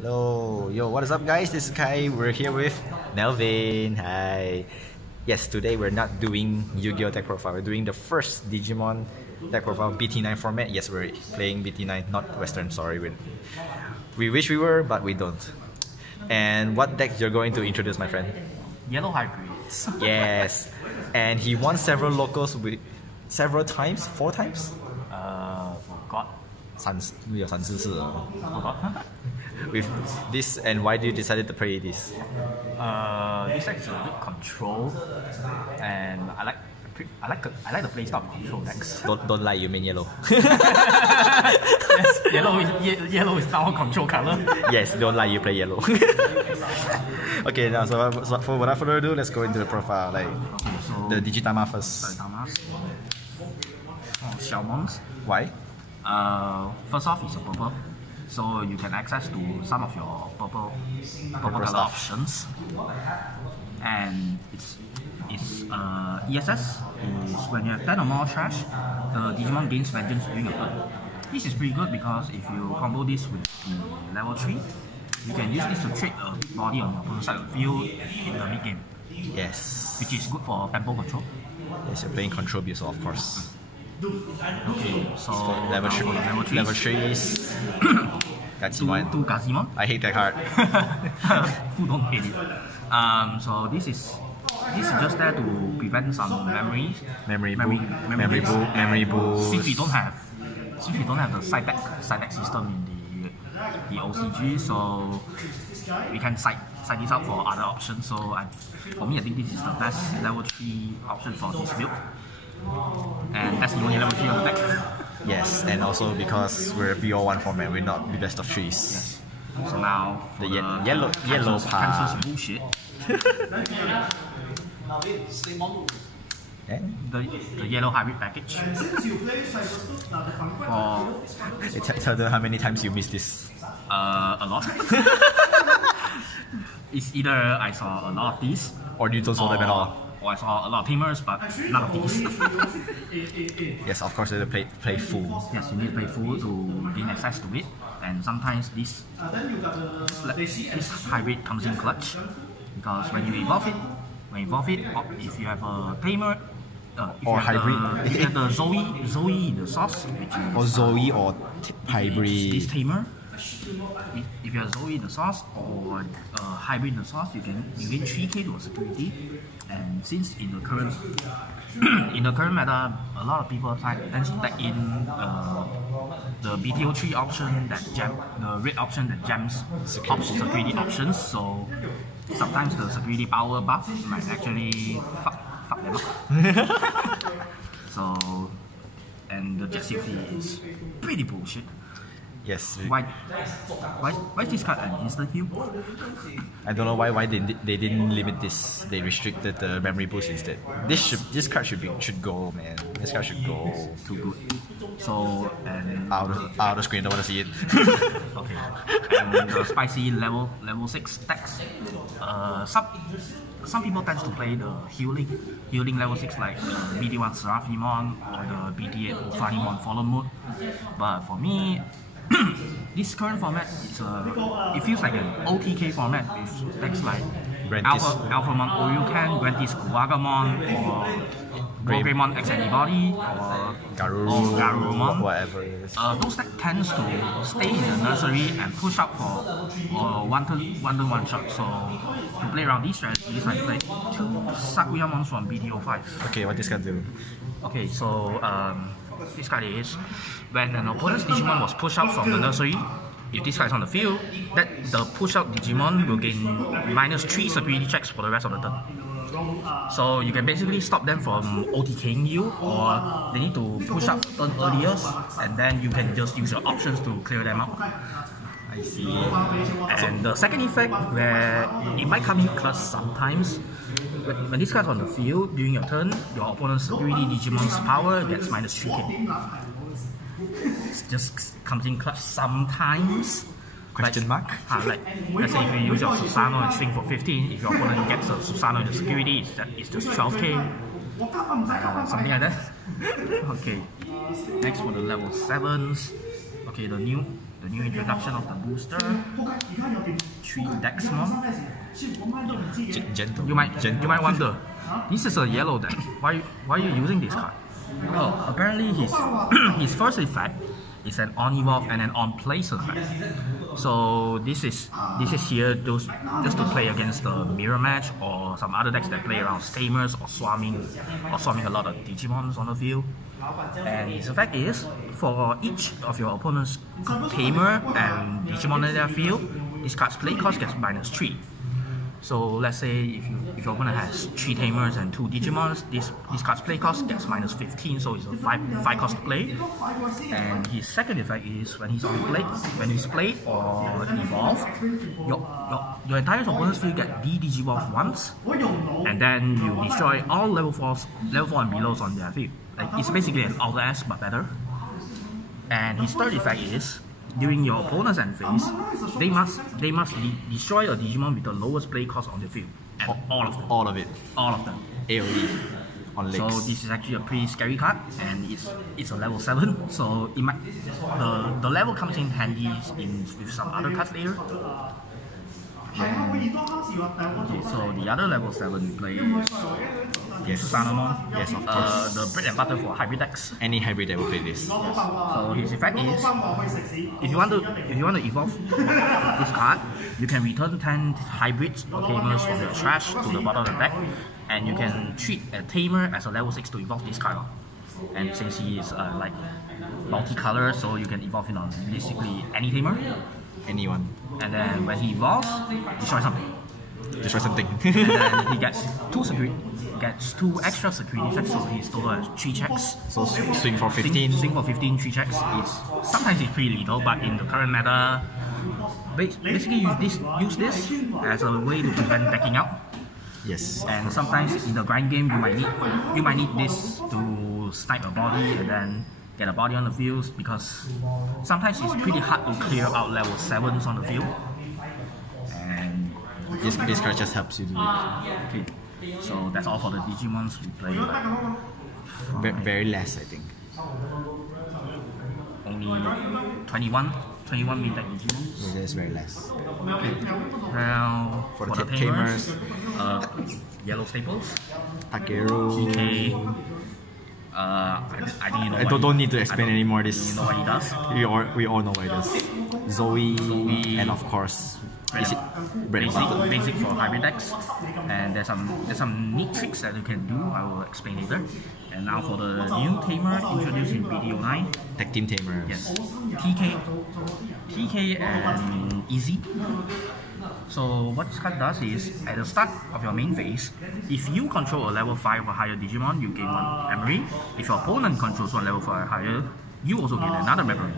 Hello, yo, what is up, guys? This is Kai. We're here with Melvin. Hi. Yes, today we're not doing Yu-Gi-Oh! Deck Profile. We're doing the first Digimon Deck Profile BT9 format. Yes, we're playing BT9, not Western. Sorry, we wish we were, but we don't. And what deck you're going to introduce, my friend? Yellow hybrids. Yes, and he won several locals several times, 4 times. Forgot. 有3次是 Forgot. With this, and why did you decide to play this? This deck is a bit control, and I like the playstyle of control decks. Don't lie, you mean yellow. Yes, yellow is our control color. Yes, don't lie, you play yellow. Okay, now so for without further ado, let's go into the profile. Like So the Digitama first. Xiaomons. Why? First off, it's a purple, so you can access to some of your purple color stuff. options. And its ESS is when you have 10 or more trash, the Digimon gains vengeance during your turn. This is pretty good because if you combo this with the level 3, you can use this to trade a big body on the opposite side of the field in the mid game. Yes. Which is good for tempo control. Yes, you're playing control build, so of course. Okay, so Level 3. Level 3 is Digimon. 2 Gazimon. I hate that card. Who don't hate it? So this is just there to prevent some memory boost. Since we don't have the side deck system in the OCG, so we can side this out for other options. So for me, I think this is the best level 3 option for this build. And that's the only level 3 on the deck. Yes, and also because we're a BO1 format, we're not the best of 3s. Yes. So now The yellow part. Kansas bullshit. The yellow hybrid package. Tell them how many times you missed this. A lot. It's either I saw a lot of these, Or you don't saw them at all. or I saw a lot of tamers, but none of these. Yes, of course, you have to play full. Yes, you need to play full to gain access to it, and sometimes this hybrid comes in clutch, because when you evolve it, if you have a tamer, if Or you have hybrid. if you have the Zoe in the sauce, which is Or Zoe or hybrid. this tamer. If you have Zoe in the sauce or hybrid in the sauce, you gain 3k to a security. And since in the current meta, a lot of people tend to tag in the BTO3 option the red option that jams security options. So sometimes the security power buff might actually fuck them up. So, and the jet safety is pretty bullshit. Yes. Why is this card an instant heal? I don't know why they didn't limit this. They restricted the memory boost instead. This card should go, man. This card should go. Too good. So, and Out of the screen. Don't want to see it. okay. And the spicy level 6 decks. Some people tend to play the healing level 6 like the BT1 Seraphimon or the BT8 Ophanimon Fallen Mode. But for me, this current format, it feels like an OTK format with decks like Alphamon Oyukan, Grantis Kuwagamon, or Greymon X Antibody, or Garurumon. Whatever it is. Those decks tends to stay in the nursery and push up for one turn one shot. So to play around these strategies, I play 2 Sakuyamons from BDO5. Okay, what this can do? Okay, so this card is when an opponent's Digimon was pushed out from the nursery. If this card is on the field, the push out Digimon will gain -3 security checks for the rest of the turn. So you can basically stop them from OTKing you, or they need to push up turn earlier, and then you can just use your options to clear them out. I see. And the second effect, where it might come in clutch sometimes, when this card's on the field during your turn, your opponent's security Digimon's power gets -3k. It just comes in clutch sometimes. Question mark? Like, let's say if you use your Susano and swing for 15, if your opponent gets a Susano in the security, it's just 12k. Something like that. Okay. Next for the level 7s. Okay, the the new introduction of the booster, 3 Dexmon. Gentle. You might wonder, this is a yellow deck. Why are you using this card? Oh, apparently his his first effect is an on evolve and an on place effect. So this is here just to play against the mirror match or some other decks that play around Stamers or swarming a lot of Digimons on the field. And his effect is, for each of your opponent's Tamer and Digimon in their field, this card's play cost gets -3. So let's say if your opponent has 3 Tamers and 2 Digimons, this card's play cost gets -15, so it's a 5 cost to play. And his second effect is when he's played or evolved, your entire opponent's field get Digivolve once, and then you destroy all level 4 and belows on their field. Like, it's basically an Alt S but better. And his third effect is, during your opponent's end phase, they must destroy a Digimon with the lowest play cost on the field. And all of them. All of it. All of them. AoE on legs. So this is actually a pretty scary card, and it's a level 7. So it might the level comes in handy with some other cards later. Okay, so the other level 7 plays Sanomon. Yes, of course. The bread and butter for hybrid decks. Any hybrid that will play this. So his effect is, if you want to evolve this card, you can return 10 hybrids or tamers from your trash to the bottom of the deck, and you can treat a tamer as a level 6 to evolve this card. And since he is like multicolor, so you can evolve him on basically any tamer. Anyone. And then when he evolves, destroy something. Destroy something. And then he gets 2 extra security checks, so his total has 3 checks. So swing for 15. Swing for 15, 3 checks. Sometimes it's pretty lethal, but in the current meta, basically use this as a way to prevent backing out. Yes. And sometimes in the grind game, you might need this to snipe a body and then get a body on the field, because sometimes it's pretty hard to clear out level 7s on the field. And this card just helps you do it. Okay. So that's all for the Digimons we play. Very less, I think. Only 21 main deck Digimons. Yeah, that's very less. Okay. Now for the tamers, yellow staples, Takeru. TK. I think you know. I don't need to explain anymore. This. You know what he does. We all know what he does. Zoe, and of course, basic for hybrid decks. And there's some neat tricks that you can do. I will explain later. And now for the new tamer introduced in BT9. Tag team tamer. Yes. TK and Easy. So what this card does is, at the start of your main phase, if you control a level 5 or higher Digimon, you gain 1 memory. If your opponent controls one level 5 or higher, you also gain another memory.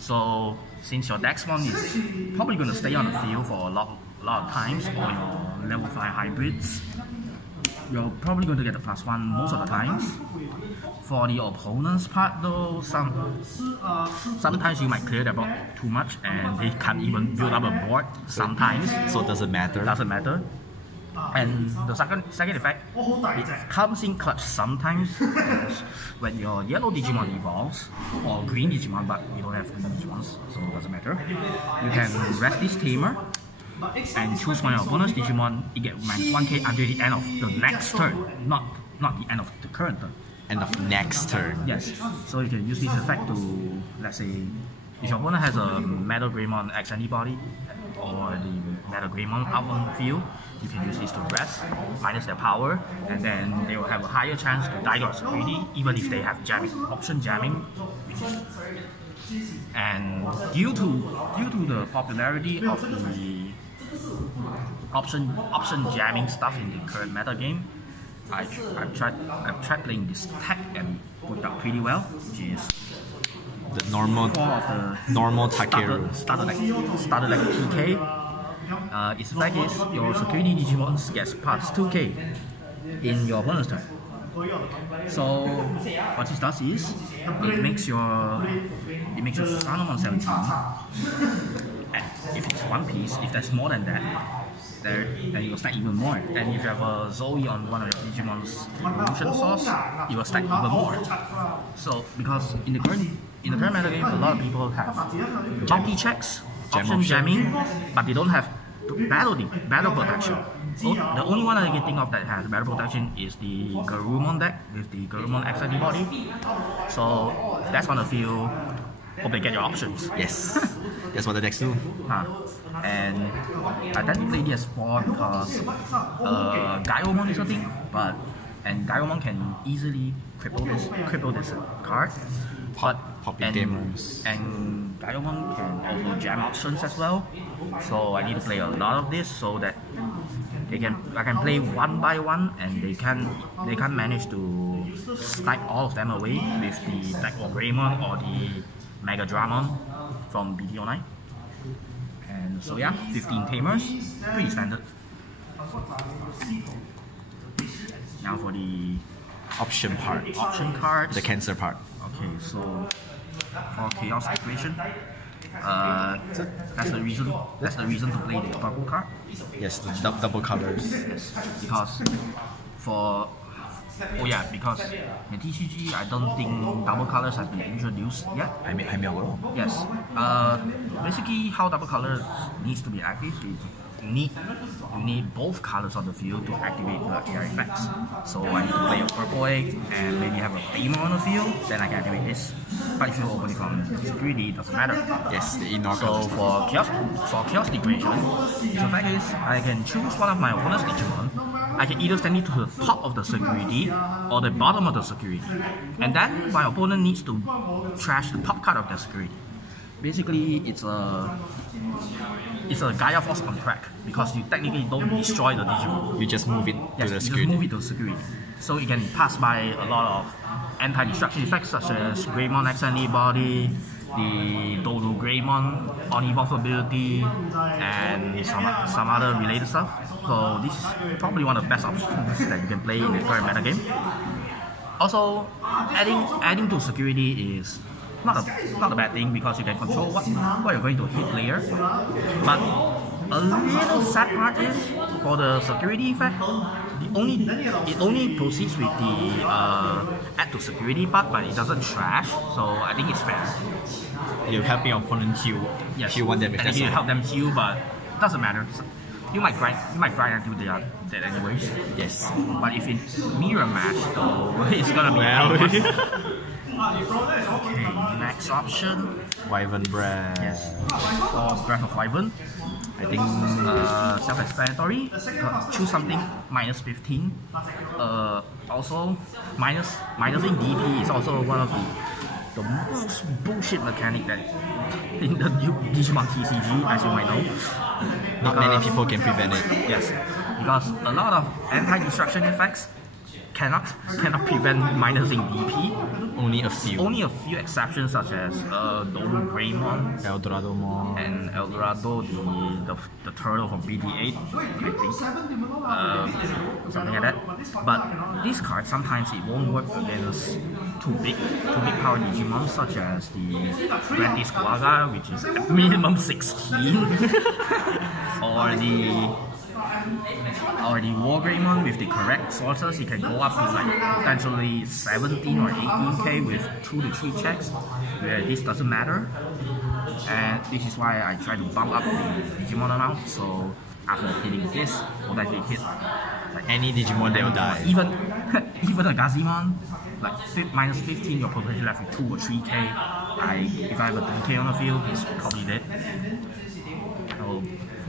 So since your Dexmon is probably going to stay on the field for a lot of times, or your level 5 hybrids, you're probably going to get a +1 most of the times. For the opponent's part though, sometimes you might clear their board too much and they can't even build up a board sometimes. So it doesn't matter. Doesn't matter. And the second effect, it comes in clutch sometimes. When your yellow Digimon evolves, or green Digimon, but we don't have green Digimons, so it doesn't matter. You can rest this tamer and choose one of your opponent's Digimon. You get -1k until the end of the next turn, not the end of the current turn. End of next turn. Yes. So you can use this effect to, let's say, if your opponent has a Metal Greymon X antibody or the Metal Greymon out on the field, you can use this to rest, minus their power, and then they will have a higher chance to die to security, even if they have option jamming. And due to the popularity of the option jamming stuff in the current meta game, I've tried playing this tech and worked out pretty well, which is the normal Takeru. Starter deck TK. Its effect is your security Digimon gets +2k in your opponent's turn. So what this does is, it makes your Sanomon 17, and if it's one piece, if there's more than that, then it will stack even more. And if you have a Zoe on one of your Digimon's evolution source, it will stack even more. So because in the in the current meta game, a lot of people have bounty checks, option option. jamming, but they don't have battle protection. The only one I can think of that has battle protection is the Garurumon deck with the Garurumon X antibody. So if that's on the field, hope they get your options. Yes, that's what the decks do. And I tend to play DS4 because Gaiomon is a thing, and Gaiomon can easily cripple this card. Popping demos. And Gaiomon can also jam options as well. So I need to play a lot of this so that I can play one by one, and they can manage to snipe all of them away with the Black or Greymon or the Mega Dramon from BT9. And so yeah, 15 tamers, pretty standard. Now for the Option part. option cards. The cancer part. Okay, so for chaos equation, that's the reason to play the purple card. Yes, the double colors. Yes, because because in Dtcg, I don't think double colors have been introduced yet. I mean, Yes. Basically, how double colors needs to be active is you need both colors on the field to activate the AI effects. So I need to play a purple egg and maybe have a Demon on the field, then I can activate this. But if you open it from security, it doesn't matter. Yes, the inner So for chaos equation, the fact is I can choose one of my opponent's Digimon. I can either send it to the top of the security or the bottom of the security, and then my opponent needs to trash the top card of the security. Basically, it's a Gaia Force on track because you technically don't destroy the Digimon. You just move it to the You security. just move it to security. So it can pass by a lot of anti-destruction effects such as Greymon X antibody, the Dodo Greymon on evolve ability, and some other related stuff. So this is probably one of the best options that you can play in the current meta game. Also, adding to security is not a bad thing because you can control what you're going to hit later. But a little sad part is for the security effect, it only proceeds with the add to security part, but it doesn't trash. So I think it's fair. You're helping your opponent heal. Yes. Heal one damage. And you help them heal, but it doesn't matter. You might grind until they are dead anyways. Yes. But if it's mirror match, though, it's gonna be Okay, next option. Wyvern Breath. Yes. For Breath of Wyvern, I think self-explanatory. Choose something -15. Also, minusing DP is also one of the most bullshit mechanic that in the new Digimon TCG, as you might know. not many people can prevent it. Yes, because a lot of anti-destruction effects cannot prevent minusing DP. Only a few. Only a few exceptions such as Dodo Greymon Eldorado Mall. and Eldorado, the turtle from BT8, I think. Something like that. But this card sometimes it won't work against too big power Digimon such as the Red Squaga, which is at minimum 16, or the War Greymon with the correct sources, it can go up to like potentially 17 or 18k with 2 to 3 checks, where this doesn't matter. And this is why I try to bump up the Digimon amount, so after hitting this, potentially hit like Any Digimon that will die. even a Gazimon, like -15, you're potentially left with 2 or 3k. If I have a 3k on the field, he's probably dead. So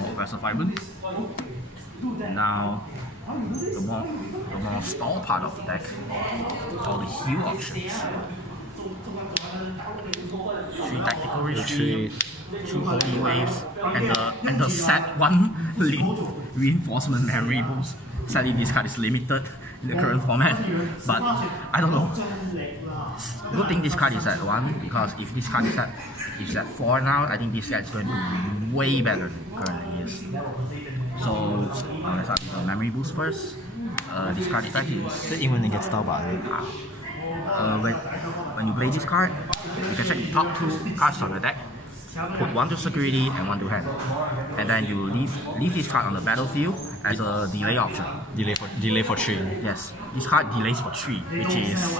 for Breath of Wyvern. Now, the more stall part of the deck, all the heal options. 3 tactical retreat, 2 holy waves, and the set 1 reinforcement memory boost. Sadly, this card is limited in the current format, but I don't know. Good thing this card is at 1, because if this card is at 4 now, I think this set is going to be way better than it currently is. So let's start with the memory boost first. This card effect is 这英文你 get 到吧？ when you play this card, you can check the top 2 cards on the deck, put 1 to security and 1 to hand, and then you leave this card on the battlefield as a delay option. Delay for 3. Yes, this card delays for 3, which is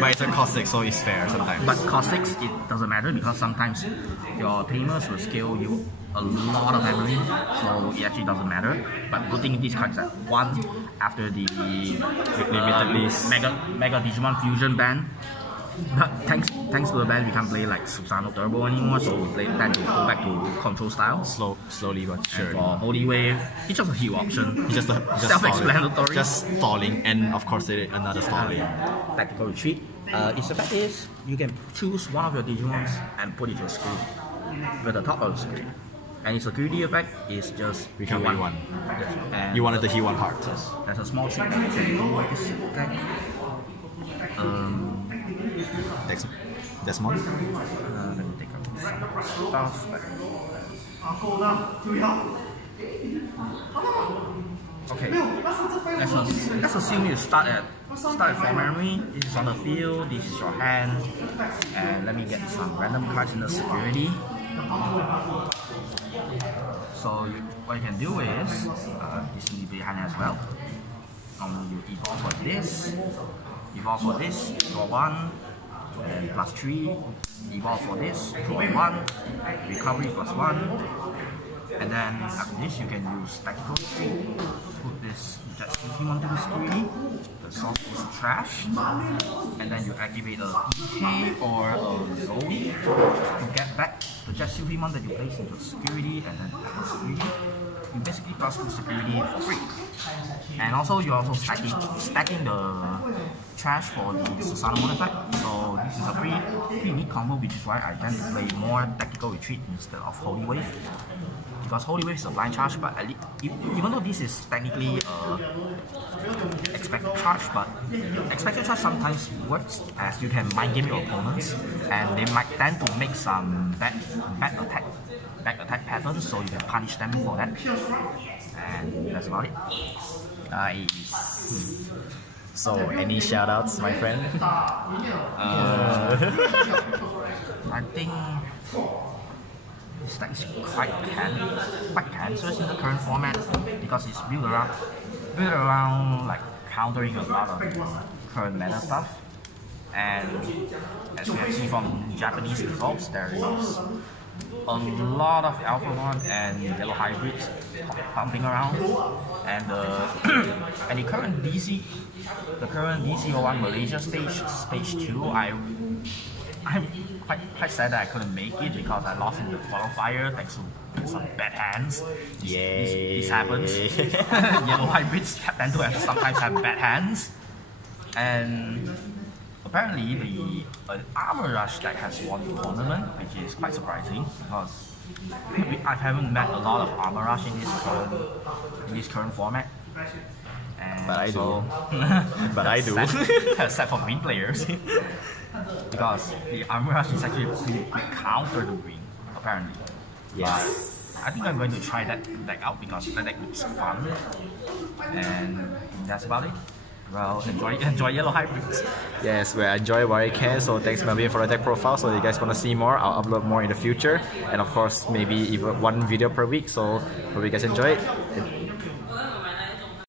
But it's a cost 6, so it's fair sometimes. But cost 6, it doesn't matter because sometimes your tamers will scale you a lot of memory, so it actually doesn't matter. But good thing this card is at 1 after the limited list. Mega Digimon Fusion ban. But thanks to the ban, we can't play like Susano Turbo anymore, so we tend to go back to control style. Slowly but surely. For Holy Wave, it's just a heal option. Just self-explanatory. Just stalling, and of course another stalling. Tactical retreat. Its effect is you can choose one of your Digimons and put it to a screen with the top of the screen. And its security effect is just become heal 1. And you wanted the heal 1 part. There's a small trick that you can do with this deck. Desmond? Let me take out some stuff. Okay, let's assume you start at 4 memory. This is on the field, this is your hand, and let me get some random cards in the security. So what you can do is, this will be behind as well. You evolve for this, draw 1, and plus 3, evolve for this, draw 1, recovery plus 1, and then after this you can use tactical to put this Digimon to the screen. The source is trash, and then you activate a BK or a Zoe to get back the Digimon that you place into security, and then after security, you basically pass through security for free. And also you're also stacking the trash for the Susanoo effect. So this is a pretty neat combo, which is why I tend to play more tactical retreat instead of Holy Wave. Because Holy Wave is a blind charge, but at least, even though this is technically expected charge, but expected charge sometimes works as you can mind game your opponents, and they might tend to make some back attack patterns, so you can punish them for that. And that's about it. Nice. So, any shoutouts, my friend? I think this deck is quite cancerous in the current format because it's built around like countering a lot of current meta stuff. And as we have seen from Japanese results, there is a lot of Alpha 1 and Yellow hybrids pumping around, and the current DC01 Malaysia stage 2, I'm quite sad that I couldn't make it because I lost in the qualifier thanks to some bad hands. This happens. Yellow hybrids tend to sometimes have bad hands, and apparently the Armor Rush deck has won the tournament, which is quite surprising because I haven't met a lot of Armor Rush in this current format. And but I so, do. But I do. Except for green players. Because the Armor Rush is actually a pretty good counter to green, apparently. Yes. But I think I'm going to try that deck out because that deck looks fun. And that's about it. Well, enjoy Yellow Hybrids. Yes, well, I enjoy what I can, so thanks Melvin for the deck profile. So if you guys want to see more, I'll upload more in the future. And of course, maybe even 1 video per week, so hope you guys enjoy it.